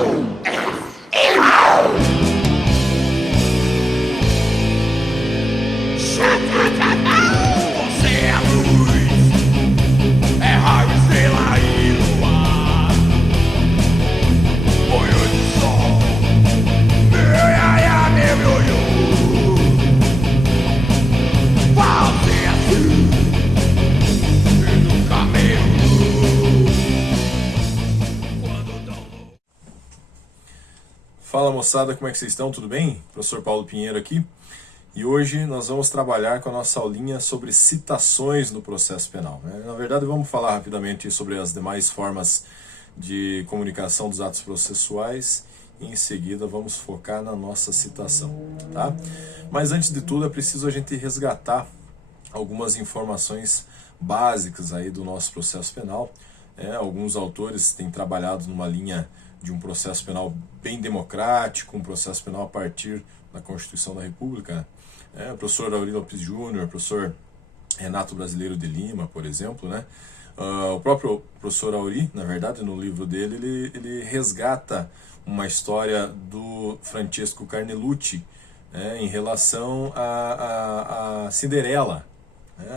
Você é luz, é raio, estrela e luar. Olho de sol, meu iaia, meu ioiô. Você é assim, e nunca me olhou. Fala moçada, como é que vocês estão? Tudo bem? Professor Paulo Pinheiro aqui. E hoje nós vamos trabalhar com a nossa aulinha sobre citações no processo penal. Na verdade, vamos falar rapidamente sobre as demais formas de comunicação dos atos processuais e em seguida vamos focar na nossa citação, tá? Mas antes de tudo é preciso a gente resgatar algumas informações básicas aí do nosso processo penal. Alguns autores têm trabalhado numa linha de um processo penal bem democrático, um processo penal a partir da Constituição da República. O professor Aurí Lopes Júnior, o professor Renato Brasileiro de Lima, por exemplo, né? O próprio professor Aurí, na verdade, no livro dele, ele resgata uma história do Francesco Carnelucci, em relação a Cinderela,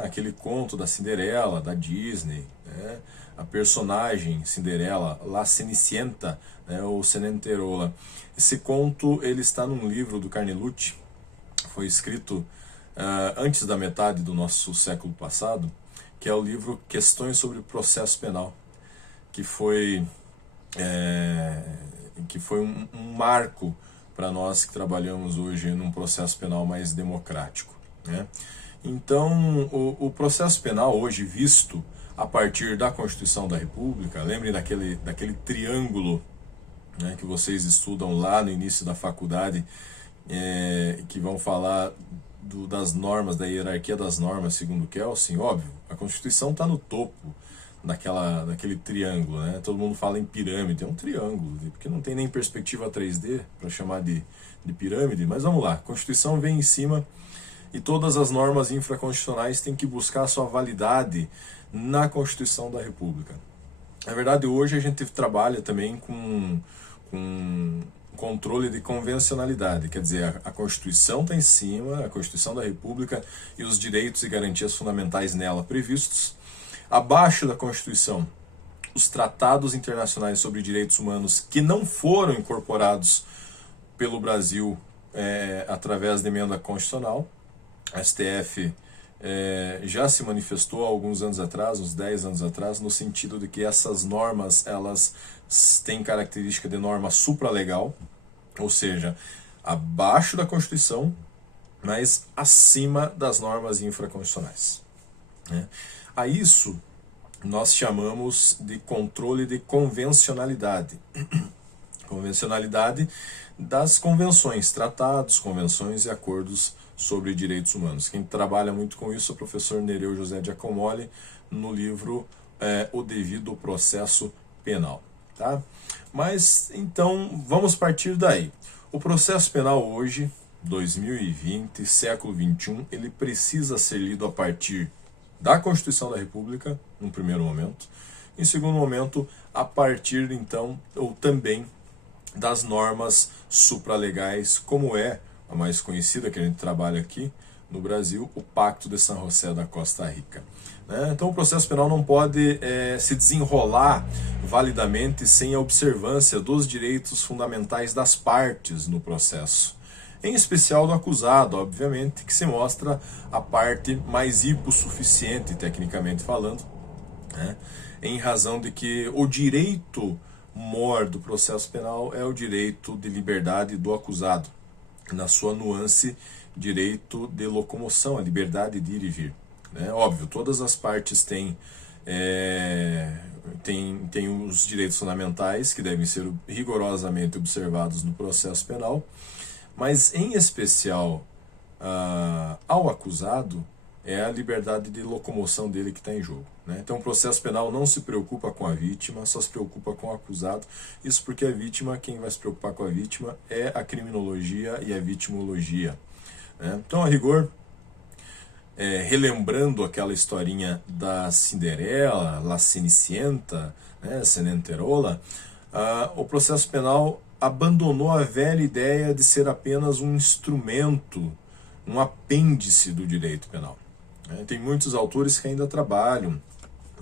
aquele conto da Cinderela, da Disney, a personagem Cinderela, La Cenicienta, ou Cenerentola. Esse conto ele está num livro do Carnelucci, foi escrito antes da metade do nosso século passado, que é o livro Questões sobre o Processo Penal, que foi um marco para nós que trabalhamos hoje num processo penal mais democrático, né? Então, o processo penal hoje visto a partir da Constituição da República, lembrem daquele triângulo, né, que vocês estudam lá no início da faculdade, que vão falar das normas, da hierarquia das normas segundo Kelsen. Óbvio, a Constituição está no topo daquele triângulo, né? Todo mundo fala em pirâmide, é um triângulo, porque não tem nem perspectiva 3D para chamar de pirâmide, mas vamos lá, a Constituição vem em cima e todas as normas infraconstitucionais têm que buscar sua validade na Constituição da República. Na verdade, hoje a gente trabalha também com controle de convencionalidade, quer dizer, a Constituição está em cima, a Constituição da República e os direitos e garantias fundamentais nela previstos. Abaixo da Constituição, os tratados internacionais sobre direitos humanos que não foram incorporados pelo Brasil através da emenda constitucional. A STF já se manifestou há alguns anos atrás, uns 10 anos atrás, no sentido de que essas normas elas têm característica de norma supralegal, ou seja, abaixo da Constituição, mas acima das normas infraconstitucionais, né? A isso nós chamamos de controle de convencionalidade. Convencionalidade das convenções, tratados, convenções e acordos sobre direitos humanos. Quem trabalha muito com isso é o professor Nereu José Giacomoli, no livro O Devido Processo Penal. Tá? Mas, então, vamos partir daí. O processo penal hoje, 2020, século XXI, ele precisa ser lido a partir da Constituição da República, no primeiro momento. Em segundo momento, a partir, então, ou também das normas supralegais, como é a mais conhecida que a gente trabalha aqui no Brasil, o Pacto de San José da Costa Rica. Então o processo penal não pode se desenrolar validamente sem a observância dos direitos fundamentais das partes no processo. Em especial do acusado, obviamente, que se mostra a parte mais hipossuficiente, tecnicamente falando, né? Em razão de que o direito mor do processo penal é o direito de liberdade do acusado, na sua nuance, direito de locomoção, a liberdade de ir e vir. Óbvio, todas as partes têm os direitos fundamentais que devem ser rigorosamente observados no processo penal, mas em especial ao acusado é a liberdade de locomoção dele que está em jogo. Então o processo penal não se preocupa com a vítima, só se preocupa com o acusado. Isso porque a vítima, quem vai se preocupar com a vítima é a criminologia e a vitimologia. Então, a rigor, relembrando aquela historinha da Cinderela, La Cenicienta, Cenerentola, o processo penal abandonou a velha ideia de ser apenas um instrumento, um apêndice do direito penal. Tem muitos autores que ainda trabalham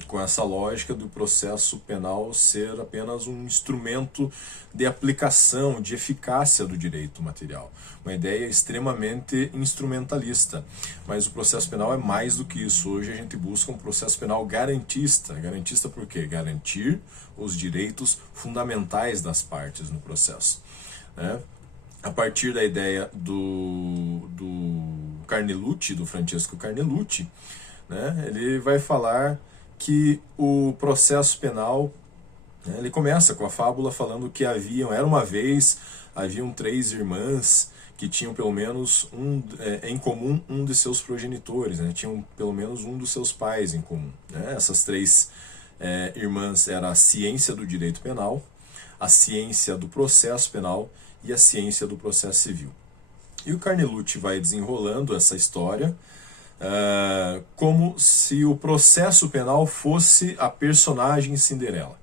com essa lógica do processo penal ser apenas um instrumento de aplicação, de eficácia do direito material. Uma ideia extremamente instrumentalista. Mas o processo penal é mais do que isso. Hoje a gente busca um processo penal garantista. Garantista por quê? Garantir os direitos fundamentais das partes no processo. A partir da ideia do Carnelucci, do Francesco Carnelucci, ele vai falar que o processo penal, ele começa com a fábula falando que haviam 3 irmãs que tinham pelo menos em comum um de seus progenitores, tinham pelo menos um dos seus pais em comum. Essas 3 irmãs eram a ciência do direito penal, a ciência do processo penal e a ciência do processo civil. E o Carnelucci vai desenrolando essa história como se o processo penal fosse a personagem Cinderela,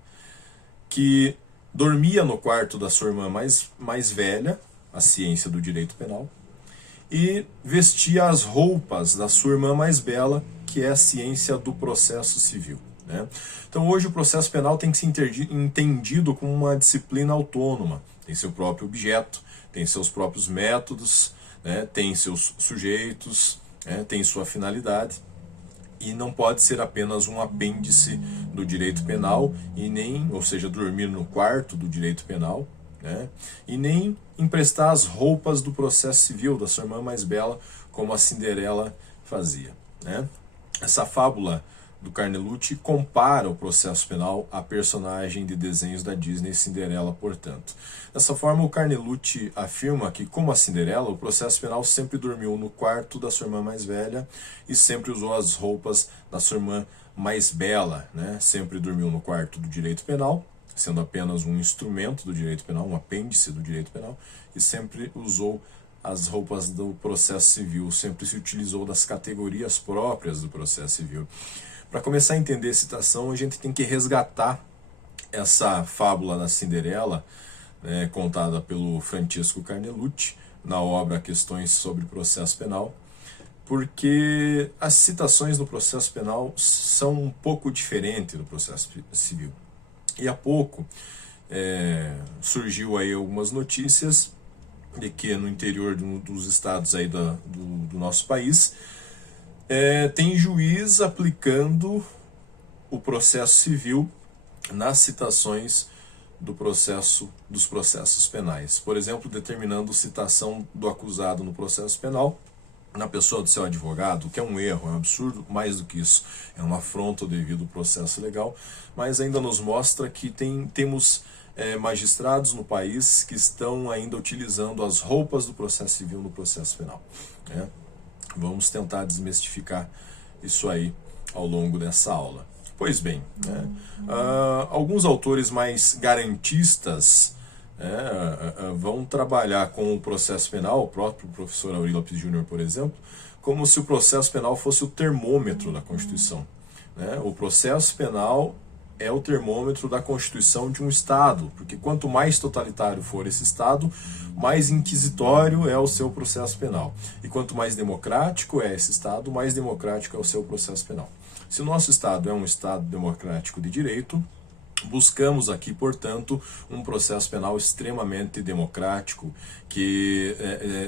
que dormia no quarto da sua irmã mais velha, a ciência do direito penal, e vestia as roupas da sua irmã mais bela, que é a ciência do processo civil. Então hoje o processo penal tem que ser entendido como uma disciplina autônoma, tem seu próprio objeto, tem seus próprios métodos, tem seus sujeitos, tem sua finalidade, e não pode ser apenas um apêndice do direito penal, ou seja, dormir no quarto do direito penal, e nem emprestar as roupas do processo civil da sua irmã mais bela, como a Cinderela fazia. Essa fábula do Carnelucci compara o processo penal à personagem de desenhos da Disney, Cinderela, portanto. Dessa forma, o Carnelucci afirma que, como a Cinderela, o processo penal sempre dormiu no quarto da sua irmã mais velha e sempre usou as roupas da sua irmã mais bela, Sempre dormiu no quarto do direito penal, sendo apenas um instrumento do direito penal, um apêndice do direito penal, e sempre usou as roupas do processo civil, sempre se utilizou das categorias próprias do processo civil. Para começar a entender a citação, a gente tem que resgatar essa fábula da Cinderela, contada pelo Francesco Carnelucci, na obra Questões sobre Processo Penal, porque as citações no processo penal são um pouco diferentes do processo civil. E há pouco surgiu aí algumas notícias de que no interior dos estados aí do nosso país, tem juiz aplicando o processo civil nas citações dos processos penais. Por exemplo, determinando citação do acusado no processo penal na pessoa do seu advogado, que é um erro, é um absurdo, mais do que isso, é uma afronta ao devido processo legal, mas ainda nos mostra que temos magistrados no país que estão ainda utilizando as roupas do processo civil no processo penal. Vamos tentar desmistificar isso aí ao longo dessa aula. Pois bem, alguns autores mais garantistas vão trabalhar com o processo penal, o próprio professor Aurí Lopes Júnior, por exemplo, como se o processo penal fosse o termômetro da Constituição. O processo penal é o termômetro da Constituição de um Estado, porque quanto mais totalitário for esse Estado, mais inquisitório é o seu processo penal. E quanto mais democrático é esse Estado, mais democrático é o seu processo penal. Se o nosso Estado é um Estado democrático de direito, buscamos aqui, portanto, um processo penal extremamente democrático, que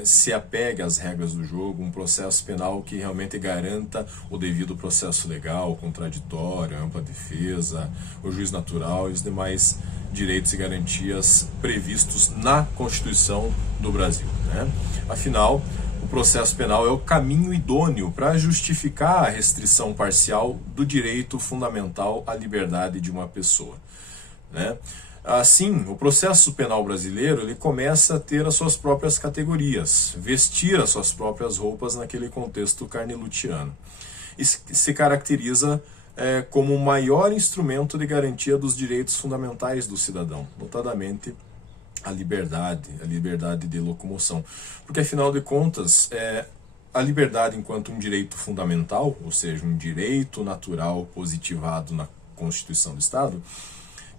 se apegue às regras do jogo, um processo penal que realmente garanta o devido processo legal, contraditório, ampla defesa, o juiz natural e os demais direitos e garantias previstos na Constituição do Brasil. Afinal, o processo penal é o caminho idôneo para justificar a restrição parcial do direito fundamental à liberdade de uma pessoa. Assim, o processo penal brasileiro ele começa a ter as suas próprias categorias, vestir as suas próprias roupas naquele contexto carneluciano. E se caracteriza como o maior instrumento de garantia dos direitos fundamentais do cidadão, notadamente a liberdade de locomoção. Porque, afinal de contas, a liberdade enquanto um direito fundamental, ou seja, um direito natural positivado na Constituição do Estado,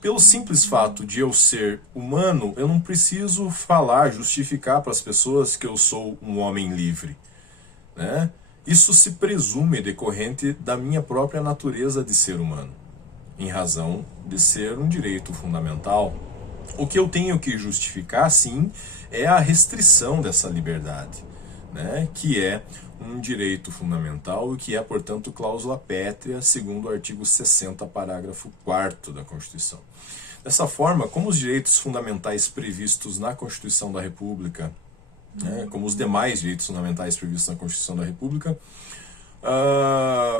pelo simples fato de eu ser humano, eu não preciso falar, justificar para as pessoas que eu sou um homem livre, né? Isso se presume decorrente da minha própria natureza de ser humano, em razão de ser um direito fundamental. O que eu tenho que justificar, sim, é a restrição dessa liberdade, né? Que é um direito fundamental e que é, portanto, cláusula pétrea, segundo o artigo 60, parágrafo 4º da Constituição. Dessa forma, como os direitos fundamentais previstos na Constituição da República, né, como os demais direitos fundamentais previstos na Constituição da República,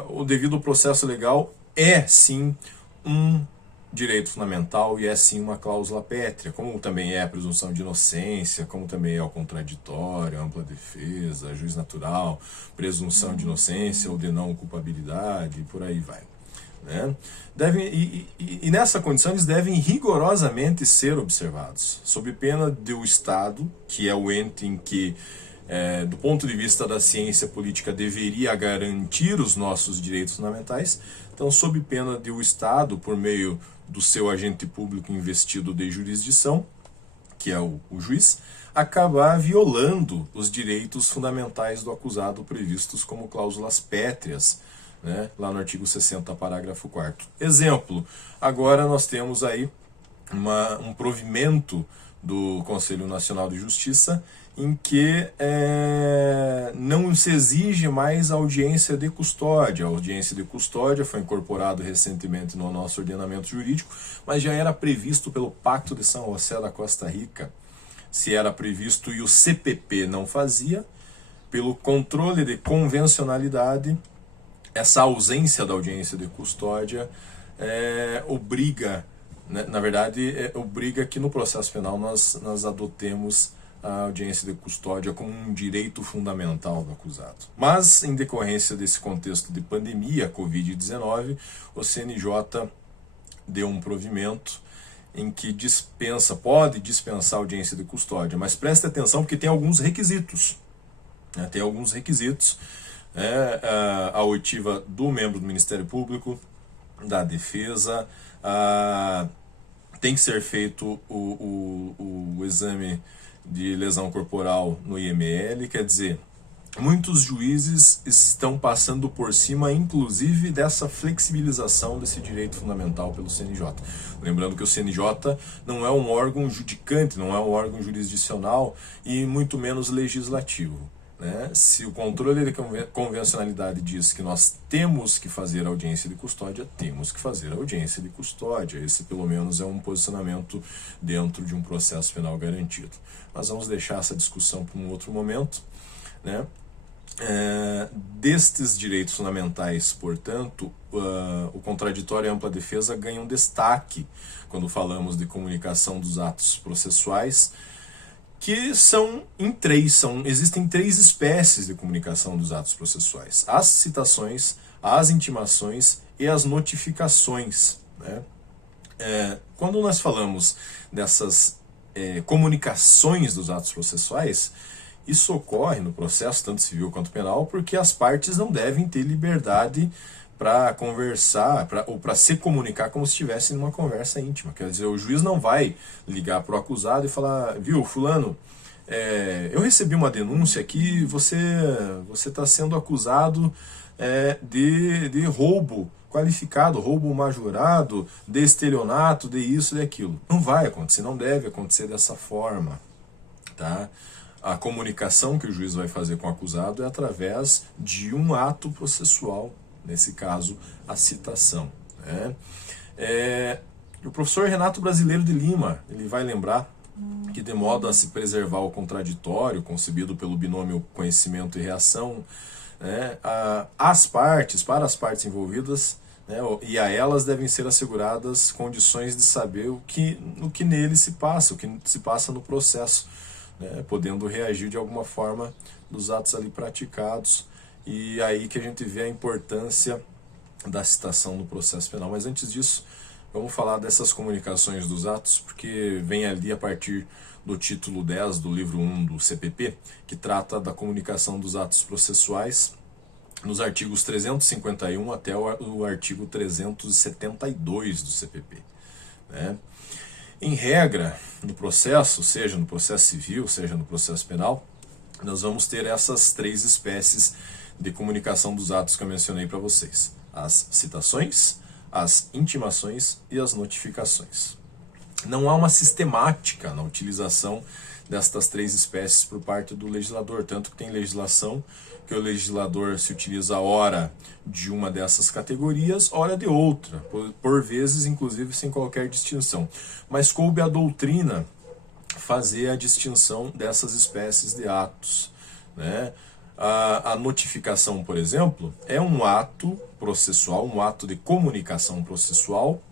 o devido processo legal é, sim, um direito fundamental e é sim uma cláusula pétrea, como também é a presunção de inocência, como também é o contraditório, a ampla defesa, juiz natural, presunção de inocência ou de não culpabilidade, e por aí vai, né? Nessa condição eles devem rigorosamente ser observados, sob pena de o Estado, que é o ente em que, do ponto de vista da ciência política, deveria garantir os nossos direitos fundamentais. Então, sob pena de o Estado, por meio do seu agente público investido de jurisdição, que é o juiz, acabar violando os direitos fundamentais do acusado previstos como cláusulas pétreas, né, lá no artigo 60, parágrafo 4º. Exemplo, agora nós temos aí um provimento do Conselho Nacional de Justiça em que não se exige mais audiência de custódia. A audiência de custódia foi incorporado recentemente no nosso ordenamento jurídico, mas já era previsto pelo Pacto de São José da Costa Rica. Se era previsto e o CPP não fazia, pelo controle de convencionalidade, essa ausência da audiência de custódia obriga, né, na verdade, obriga que no processo penal nós adotemos a audiência de custódia como um direito fundamental do acusado. Mas, em decorrência desse contexto de pandemia, Covid-19, o CNJ deu um provimento em que pode dispensar a audiência de custódia, mas preste atenção porque tem alguns requisitos. Né? Tem alguns requisitos, a oitiva do membro do Ministério Público, da Defesa, tem que ser feito o exame de lesão corporal no IML, quer dizer, muitos juízes estão passando por cima, inclusive, dessa flexibilização desse direito fundamental pelo CNJ. Lembrando que o CNJ não é um órgão judicante, não é um órgão jurisdicional e muito menos legislativo, né? Se o controle de convencionalidade diz que nós temos que fazer audiência de custódia, temos que fazer audiência de custódia. Esse, pelo menos, é um posicionamento dentro de um processo penal garantido. Mas vamos deixar essa discussão para um outro momento, né? Destes direitos fundamentais, portanto, o contraditório e a ampla defesa ganham destaque quando falamos de comunicação dos atos processuais, que são existem três espécies de comunicação dos atos processuais: as citações, as intimações e as notificações, né? Quando nós falamos dessas comunicações dos atos processuais, isso ocorre no processo, tanto civil quanto penal, porque as partes não devem ter liberdade para conversar ou para se comunicar como se estivesse numa conversa íntima. Quer dizer, o juiz não vai ligar para o acusado e falar: viu, fulano, eu recebi uma denúncia aqui, você está sendo acusado de roubo qualificado, roubo majorado, de estelionato, de isso e daquilo. Não vai acontecer, não deve acontecer dessa forma, tá? A comunicação que o juiz vai fazer com o acusado é através de um ato processual, nesse caso, a citação, né? O professor Renato Brasileiro de Lima, ele vai lembrar que, de modo a se preservar o contraditório, concebido pelo binômio conhecimento e reação, né, para as partes envolvidas, né, e a elas devem ser asseguradas condições de saber o que nele se passa, o que se passa no processo, né, podendo reagir de alguma forma dos atos ali praticados. E aí que a gente vê a importância da citação no processo penal. Mas antes disso, vamos falar dessas comunicações dos atos, porque vem ali a partir do título 10 do livro 1 do CPP, que trata da comunicação dos atos processuais, nos artigos 351 até o artigo 372 do CPP. né? Em regra, no processo, seja no processo civil, seja no processo penal, nós vamos ter essas três espécies de comunicação dos atos que eu mencionei para vocês: as citações, as intimações e as notificações. Não há uma sistemática na utilização destas três espécies por parte do legislador, tanto que tem legislação que o legislador se utiliza ora de uma dessas categorias, ora de outra, por vezes inclusive sem qualquer distinção. Mas coube à doutrina fazer a distinção dessas espécies de atos, né? A notificação, por exemplo, é um ato processual, um ato de comunicação processual,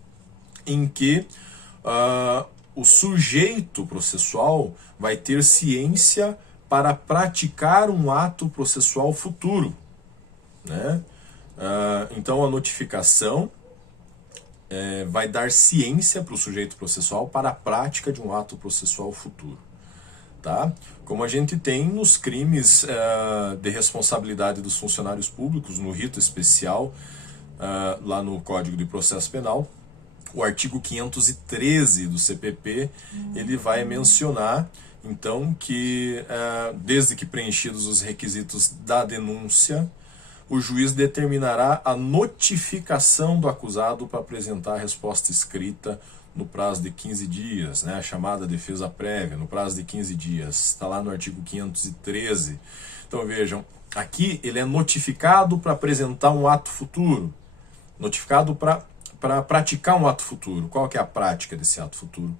em que o sujeito processual vai ter ciência para praticar um ato processual futuro, né? Então a notificação vai dar ciência para o sujeito processual para a prática de um ato processual futuro, tá? Como a gente tem nos crimes de responsabilidade dos funcionários públicos, no rito especial, lá no Código de Processo Penal, o artigo 513 do CPP, ele vai mencionar, então, que desde que preenchidos os requisitos da denúncia, o juiz determinará a notificação do acusado para apresentar a resposta escrita no prazo de 15 dias, né, a chamada defesa prévia, no prazo de 15 dias. Está lá no artigo 513. Então vejam, aqui ele é notificado para apresentar um ato futuro, notificado para praticar um ato futuro. Qual que é a prática desse ato futuro?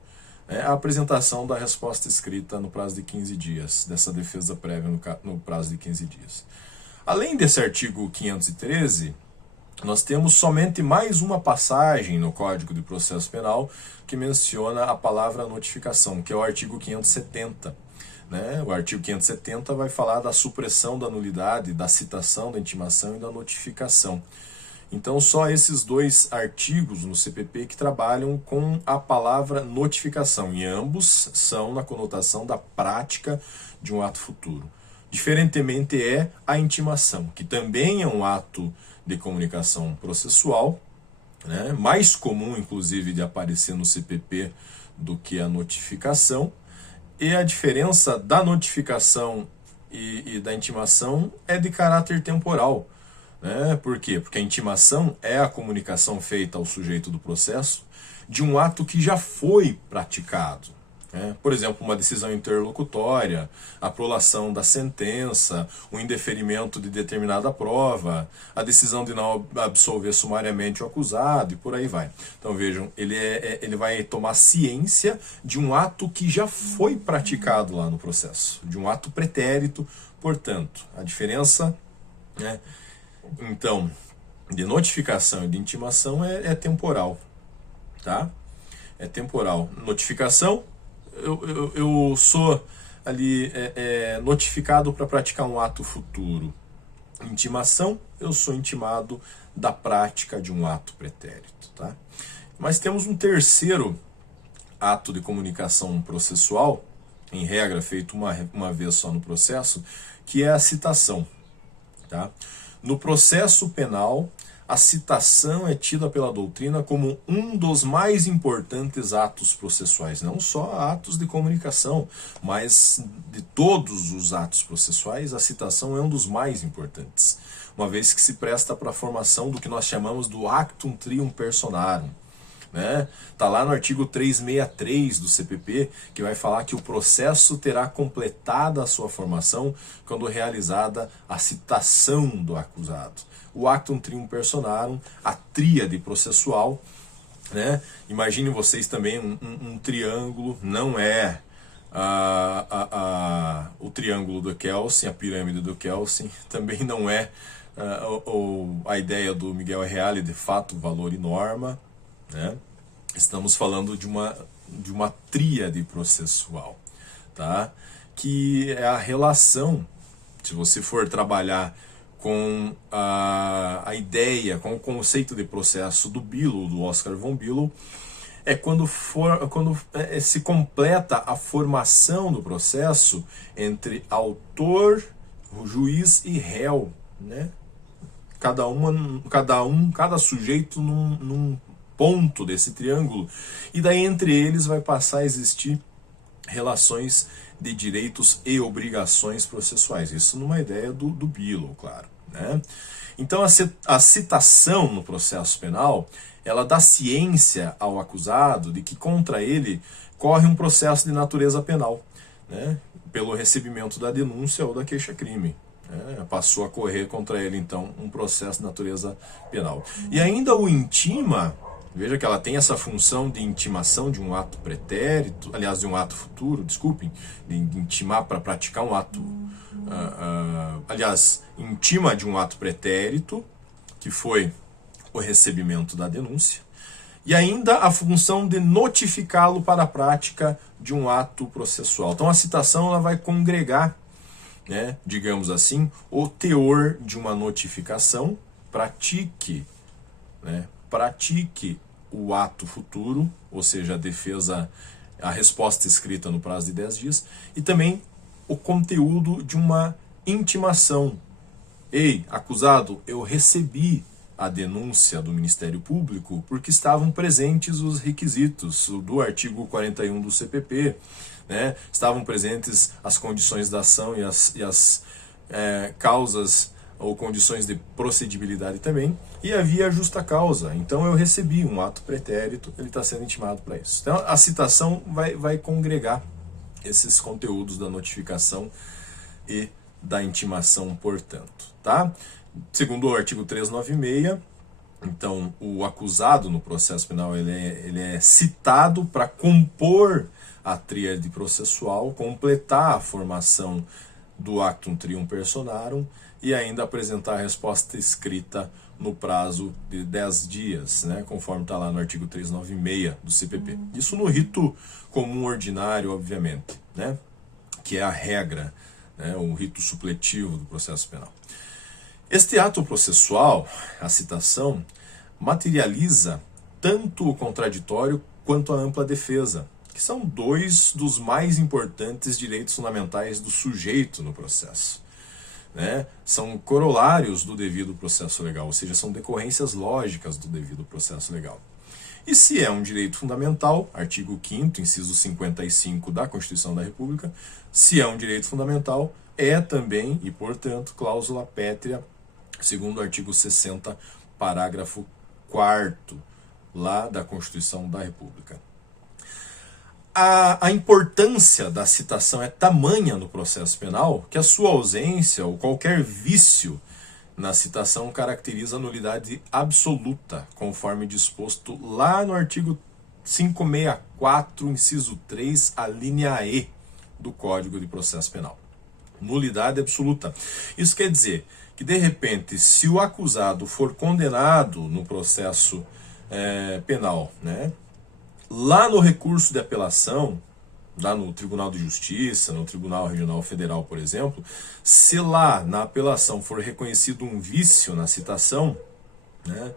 É a apresentação da resposta escrita no prazo de 15 dias, dessa defesa prévia no prazo de 15 dias. Além desse artigo 513, nós temos somente mais uma passagem no Código de Processo Penal que menciona a palavra notificação, que é o artigo 570. Né? O artigo 570 vai falar da supressão da nulidade, da citação, da intimação e da notificação. Então, só esses dois artigos no CPP que trabalham com a palavra notificação, e ambos são na conotação da prática de um ato futuro. Diferentemente é a intimação, que também é um ato de comunicação processual, né? Mais comum, inclusive, de aparecer no CPP do que a notificação. E a diferença da notificação e da intimação é de caráter temporal. Por quê? Porque a intimação é a comunicação feita ao sujeito do processo de um ato que já foi praticado. Por exemplo, uma decisão interlocutória, a prolação da sentença, o indeferimento de determinada prova, a decisão de não absolver sumariamente o acusado e por aí vai. Então vejam, ele vai tomar ciência de um ato que já foi praticado lá no processo, de um ato pretérito, portanto. A diferença, então, de notificação e de intimação é temporal, tá? É temporal. Notificação, eu sou ali notificado para praticar um ato futuro. Intimação, eu sou intimado da prática de um ato pretérito, tá? Mas temos um terceiro ato de comunicação processual, em regra feito uma vez só no processo, que é a citação, tá? No processo penal, a citação é tida pela doutrina como um dos mais importantes atos processuais, não só atos de comunicação, mas de todos os atos processuais, a citação é um dos mais importantes, uma vez que se presta para a formação do que nós chamamos do actum trium personarum. Tá lá no artigo 363 do CPP, que vai falar que o processo terá completada a sua formação quando realizada a citação do acusado. O actum trium personarum, a tríade processual, Imaginem vocês também um triângulo, não é o triângulo do Kelsen, a pirâmide do Kelsen, também não é a ideia do Miguel Reale de fato, valor e norma, Estamos falando de uma tríade processual, tá? Que é a relação, se você for trabalhar com a ideia, com o conceito de processo do Billow, do Oscar von Billow, é quando se completa a formação do processo entre autor, juiz e réu, Cada sujeito num ponto desse triângulo, e daí entre eles vai passar a existir relações de direitos e obrigações processuais. Isso numa ideia do Bilow, claro, né? Então a citação no processo penal, ela dá ciência ao acusado de que contra ele corre um processo de natureza penal, né? Pelo recebimento da denúncia ou da queixa-crime. Passou a correr contra ele, então, um processo de natureza penal. E ainda o intima, veja que ela tem essa função de intimação de um ato pretérito, aliás, de um ato futuro, desculpem, de intimar para praticar um ato, aliás, intima de um ato pretérito, que foi o recebimento da denúncia, e ainda a função de notificá-lo para a prática de um ato processual. Então a citação ela vai congregar, né, digamos assim, o teor de uma notificação, pratique o ato futuro, ou seja, a defesa, a resposta escrita no prazo de 10 dias, e também o conteúdo de uma intimação. Ei, acusado, eu recebi a denúncia do Ministério Público porque estavam presentes os requisitos do artigo 41 do CPP, né? Estavam presentes as condições da ação e as causas ou condições de procedibilidade também, e havia justa causa. Então eu recebi um ato pretérito, ele está sendo intimado para isso. Então a citação vai congregar esses conteúdos da notificação e da intimação, portanto, tá? Segundo o artigo 396, então o acusado no processo penal ele é citado para compor a tríade processual, completar a formação do actum trium personarum e ainda apresentar a resposta escrita no prazo de 10 dias, né, conforme está lá no artigo 396 do CPP. Isso no rito comum ordinário, obviamente, né, que é a regra, né, o rito supletivo do processo penal. Este ato processual, a citação, materializa tanto o contraditório quanto a ampla defesa, que são dois dos mais importantes direitos fundamentais do sujeito no processo, né? São corolários do devido processo legal, ou seja, são decorrências lógicas do devido processo legal. E se é um direito fundamental, artigo 5º, inciso 55 da Constituição da República, se é um direito fundamental, é também, e portanto, cláusula pétrea, segundo o artigo 60, parágrafo 4º, lá da Constituição da República. A importância da citação é tamanha no processo penal que a sua ausência ou qualquer vício na citação caracteriza a nulidade absoluta, conforme disposto lá no artigo 564, inciso 3, a linha E do Código de Processo Penal. Nulidade absoluta. Isso quer dizer que, de repente, se o acusado for condenado no processo penal, né, lá no recurso de apelação, lá no Tribunal de Justiça, no Tribunal Regional Federal, por exemplo, se lá na apelação for reconhecido um vício na citação, né,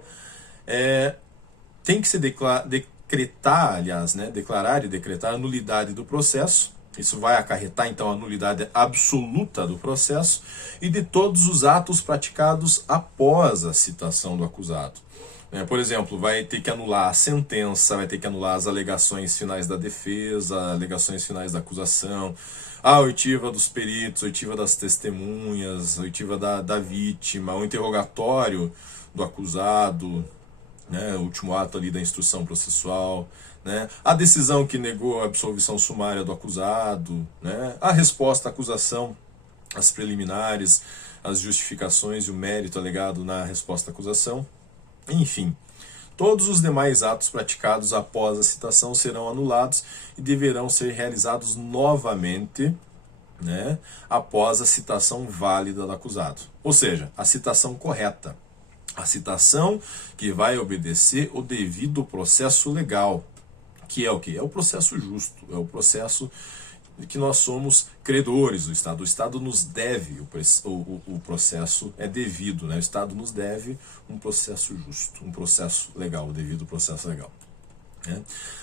tem que se decretar, aliás, né, declarar e decretar a nulidade do processo. Isso vai acarretar, então, a nulidade absoluta do processo e de todos os atos praticados após a citação do acusado. Por exemplo, vai ter que anular a sentença, vai ter que anular as alegações finais da defesa, alegações finais da acusação, a oitiva dos peritos, a oitiva das testemunhas, a oitiva da vítima, o interrogatório do acusado, né, o último ato ali da instrução processual, né, a decisão que negou a absolvição sumária do acusado, né, a resposta à acusação, as preliminares, as justificações e o mérito alegado na resposta à acusação. Enfim, todos os demais atos praticados após a citação serão anulados e deverão ser realizados novamente, né, após a citação válida do acusado. Ou seja, a citação correta. A citação que vai obedecer o devido processo legal, que é o quê? É o processo justo, é o processo que nós somos credores do Estado. O Estado nos deve, o processo é devido, né? O Estado nos deve um processo justo, um processo legal, o devido processo legal, né?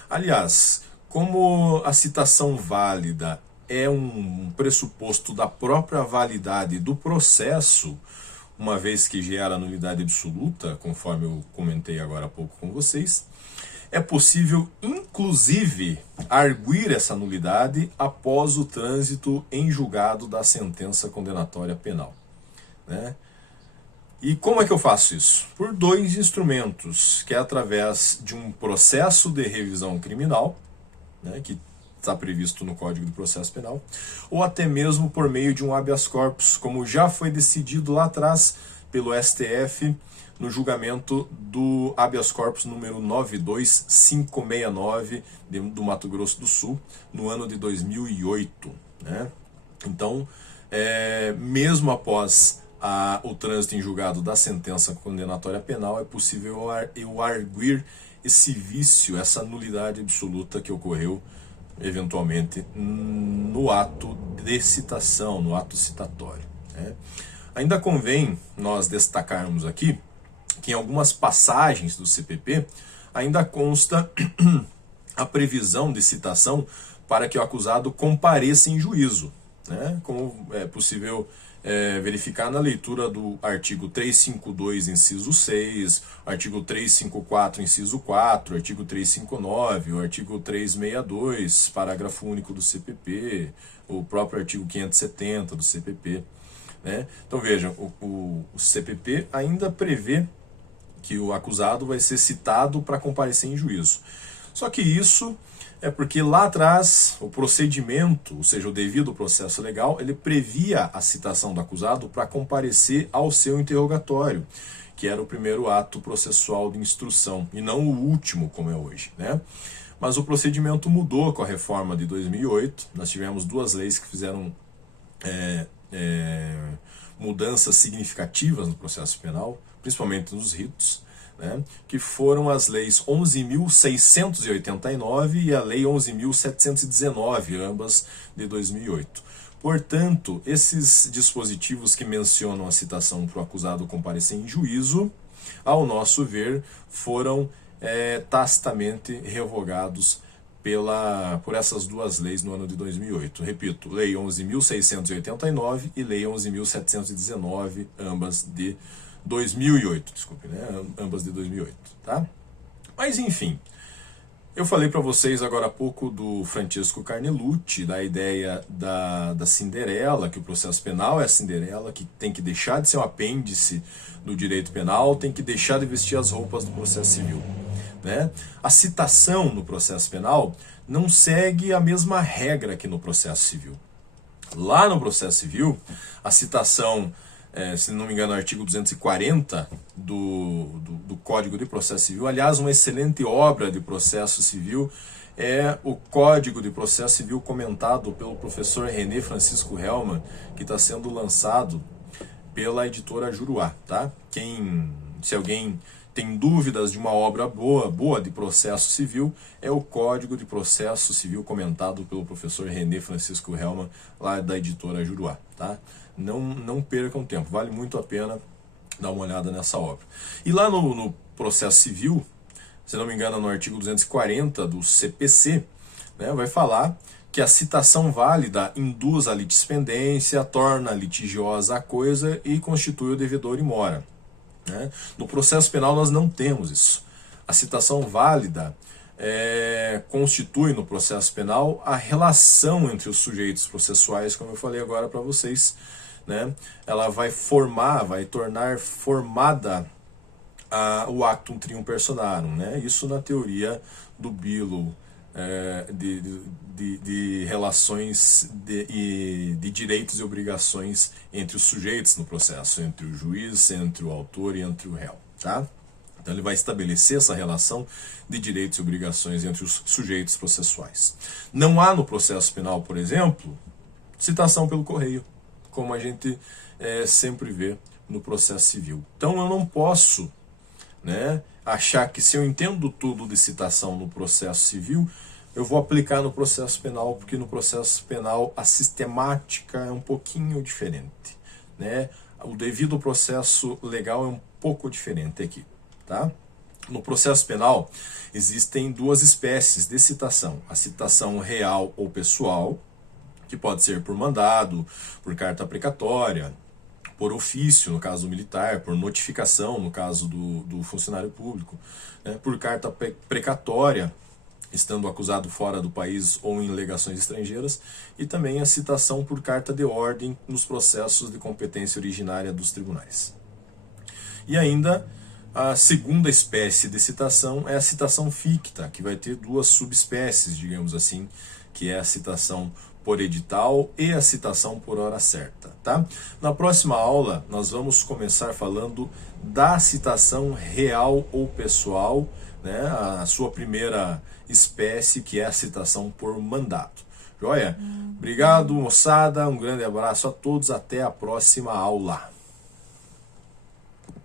Aliás, como a citação válida é um pressuposto da própria validade do processo, uma vez que gera nulidade absoluta, conforme eu comentei agora há pouco com vocês, é possível, inclusive, arguir essa nulidade após o trânsito em julgado da sentença condenatória penal, né? E como é que eu faço isso? Por dois instrumentos, que é através de um processo de revisão criminal, né, que está previsto no Código de Processo Penal, ou até mesmo por meio de um habeas corpus, como já foi decidido lá atrás pelo STF no julgamento do habeas corpus número 92569 do Mato Grosso do Sul, no ano de 2008. Né? Então, mesmo após o trânsito em julgado da sentença condenatória penal, é possível eu arguir esse vício, essa nulidade absoluta que ocorreu eventualmente no ato de citação, no ato citatório, né? Ainda convém nós destacarmos aqui que em algumas passagens do CPP ainda consta a previsão de citação para que o acusado compareça em juízo, né? Como é possível verificar na leitura do artigo 352, inciso 6, artigo 354, inciso 4, artigo 359, o artigo 362, parágrafo único do CPP, o próprio artigo 570 do CPP. Né? Então vejam, o CPP ainda prevê que o acusado vai ser citado para comparecer em juízo. Só que isso é porque lá atrás o procedimento, ou seja, o devido processo legal, ele previa a citação do acusado para comparecer ao seu interrogatório, que era o primeiro ato processual de instrução, e não o último, como é hoje, né? Mas o procedimento mudou com a reforma de 2008, nós tivemos duas leis que fizeram mudanças significativas no processo penal, principalmente nos ritos, né, que foram as leis 11.689 e a lei 11.719, ambas de 2008. Portanto, esses dispositivos que mencionam a citação para o acusado comparecer em juízo, ao nosso ver, foram tacitamente revogados por essas duas leis no ano de 2008. Repito, lei 11.689 e lei 11.719, ambas de 2008, desculpe, né? Ambas de 2008, tá? Mas enfim, eu falei para vocês agora há pouco do Francesco Carnelucci, da ideia da Cinderela, que o processo penal é a Cinderela, que tem que deixar de ser um apêndice do direito penal, tem que deixar de vestir as roupas do processo civil, né? A citação no processo penal não segue a mesma regra que no processo civil. Lá no processo civil, a citação, se não me engano, o artigo 240 do Código de Processo Civil, aliás, uma excelente obra de processo civil, é o Código de Processo Civil comentado pelo professor René Francisco Hellman, que está sendo lançado pela editora Juruá, tá? Se alguém tem dúvidas de uma obra boa de processo civil, é o Código de Processo Civil comentado pelo professor René Francisco Hellman, lá da editora Juruá, tá? Não percam tempo, vale muito a pena dar uma olhada nessa obra. E lá no processo civil, se não me engano, no artigo 240 do CPC, né, vai falar que a citação válida induz a litispendência, torna litigiosa a coisa e constitui o devedor e mora. Né? No processo penal nós não temos isso. A citação válida constitui no processo penal a relação entre os sujeitos processuais, como eu falei agora para vocês. Né? Ela vai tornar formada o actum trium personarum, né? Isso na teoria do Bilow, de relações de direitos e obrigações entre os sujeitos no processo, entre o juiz, entre o autor e entre o réu, tá? Então ele vai estabelecer essa relação de direitos e obrigações entre os sujeitos processuais. Não há no processo penal, por exemplo, citação pelo correio, como a gente sempre vê no processo civil. Então eu não posso, né, achar que se eu entendo tudo de citação no processo civil, eu vou aplicar no processo penal, porque no processo penal a sistemática é um pouquinho diferente, né? O devido processo legal é um pouco diferente aqui, tá? No processo penal existem duas espécies de citação: a citação real ou pessoal, que pode ser por mandado, por carta precatória, por ofício, no caso do militar, por notificação, no caso do funcionário público, né, por carta precatória, estando acusado fora do país ou em legações estrangeiras, e também a citação por carta de ordem nos processos de competência originária dos tribunais. E ainda a segunda espécie de citação é a citação ficta, que vai ter duas subespécies, digamos assim, que é a citação por edital e a citação por hora certa, tá? Na próxima aula, nós vamos começar falando da citação real ou pessoal, né? A sua primeira espécie, que é a citação por mandato. Joia? Obrigado, moçada. Um grande abraço a todos. Até a próxima aula.